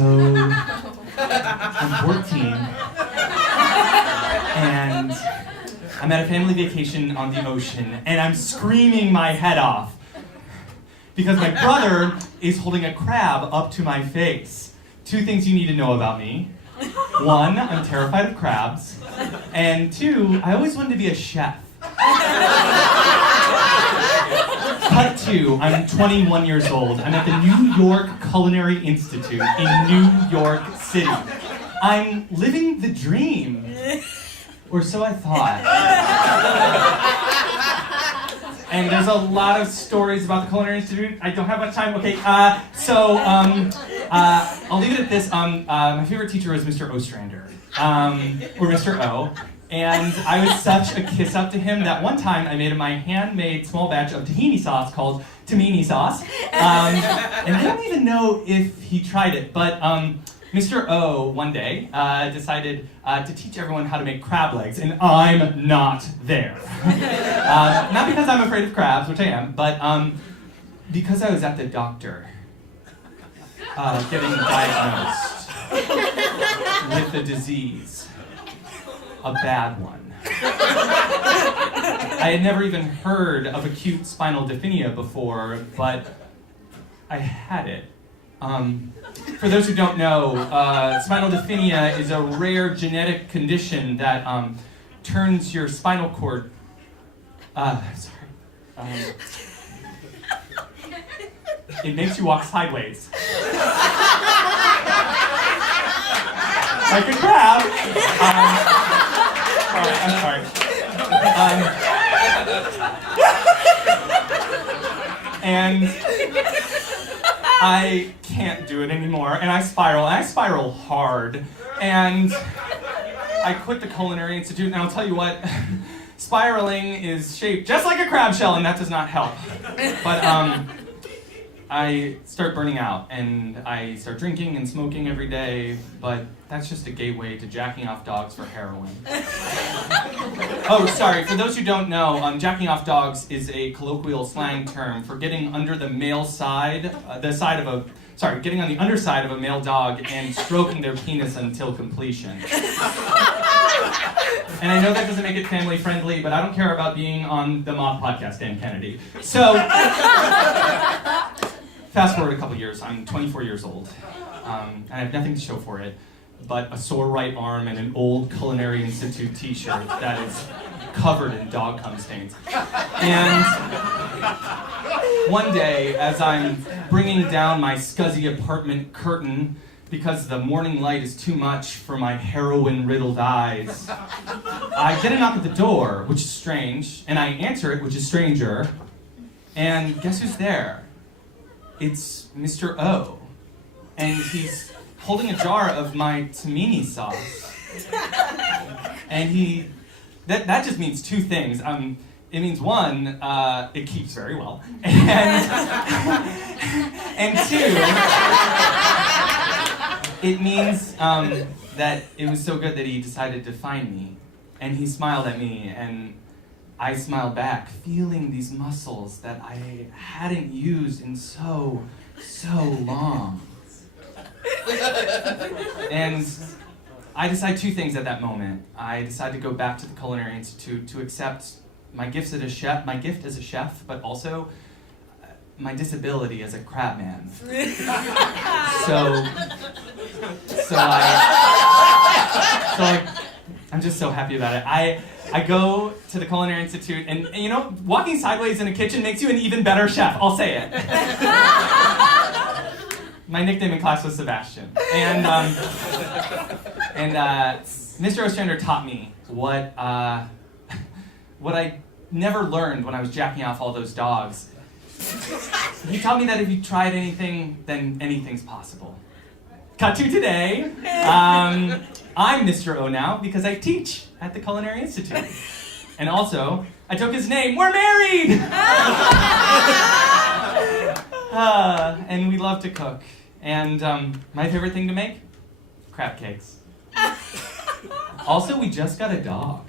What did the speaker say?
So, I'm 14, and I'm at a family vacation on the ocean, and I'm screaming my head off because my brother is holding a crab up to my face. 2 things you need to know about me. 1, I'm terrified of crabs, and 2, I always wanted to be a chef. Cut 2, I'm 21 years old. I'm at the New York Culinary Institute in New York City. I'm living the dream. Or so I thought. And there's a lot of stories about the Culinary Institute. I don't have much time. Okay, I'll leave it at this. My favorite teacher was Mr. Ostrander, or Mr. O. And I was such a kiss up to him that one time I made my handmade small batch of tahini sauce called Tamini sauce. And I don't even know if he tried it, but Mr. O one day decided to teach everyone how to make crab legs, and I'm not there. Not because I'm afraid of crabs, which I am, but because I was at the doctor getting diagnosed with the disease. A bad one. I had never even heard of acute spinal dyspnea before, but I had it. For those who don't know, spinal dyspnea is a rare genetic condition that turns your spinal cord. It makes you walk sideways. Like a crab. I'm sorry. And I can't do it anymore, and I spiral hard. And I quit the Culinary Institute, and I'll tell you what, spiraling is shaped just like a crab shell, and that does not help. But I start burning out, and I start drinking and smoking every day, but that's just a gateway to jacking off dogs for heroin. Oh, sorry, for those who don't know, jacking off dogs is a colloquial slang term for getting under the male side, getting on the underside of a male dog and stroking their penis until completion. And I know that doesn't make it family friendly, but I don't care about being on the Moth podcast, Dan Kennedy. So, fast forward a couple years, I'm 24 years old, and I have nothing to show for it but a sore right arm and an old Culinary Institute t-shirt that is covered in dog cum stains. And one day, as I'm bringing down my scuzzy apartment curtain because the morning light is too much for my heroin-riddled eyes, I get a knock at the door, which is strange, and I answer it, which is stranger, and guess who's there? It's Mr. O, and he's holding a jar of my tamini sauce. And that just means 2 things. It means 1, it keeps very well, and 2, it means that it was so good that he decided to find me, and he smiled at me, and I smiled back, feeling these muscles that I hadn't used in so long. And I decide 2 things at that moment. I decide to go back to the Culinary Institute to accept my gift as a chef, but also my disability as a crab man. I'm just so happy about it. I go to the Culinary Institute, and you know, walking sideways in a kitchen makes you an even better chef. I'll say it. My nickname in class was Sebastian, and Mr. Ostrander taught me what I never learned when I was jacking off all those dogs. He taught me that if you tried anything, then anything's possible. Cut to today. I'm Mr. O now because I teach at the Culinary Institute. And also, I took his name. We're married! And we love to cook. And my favorite thing to make? Crab cakes. Also, we just got a dog.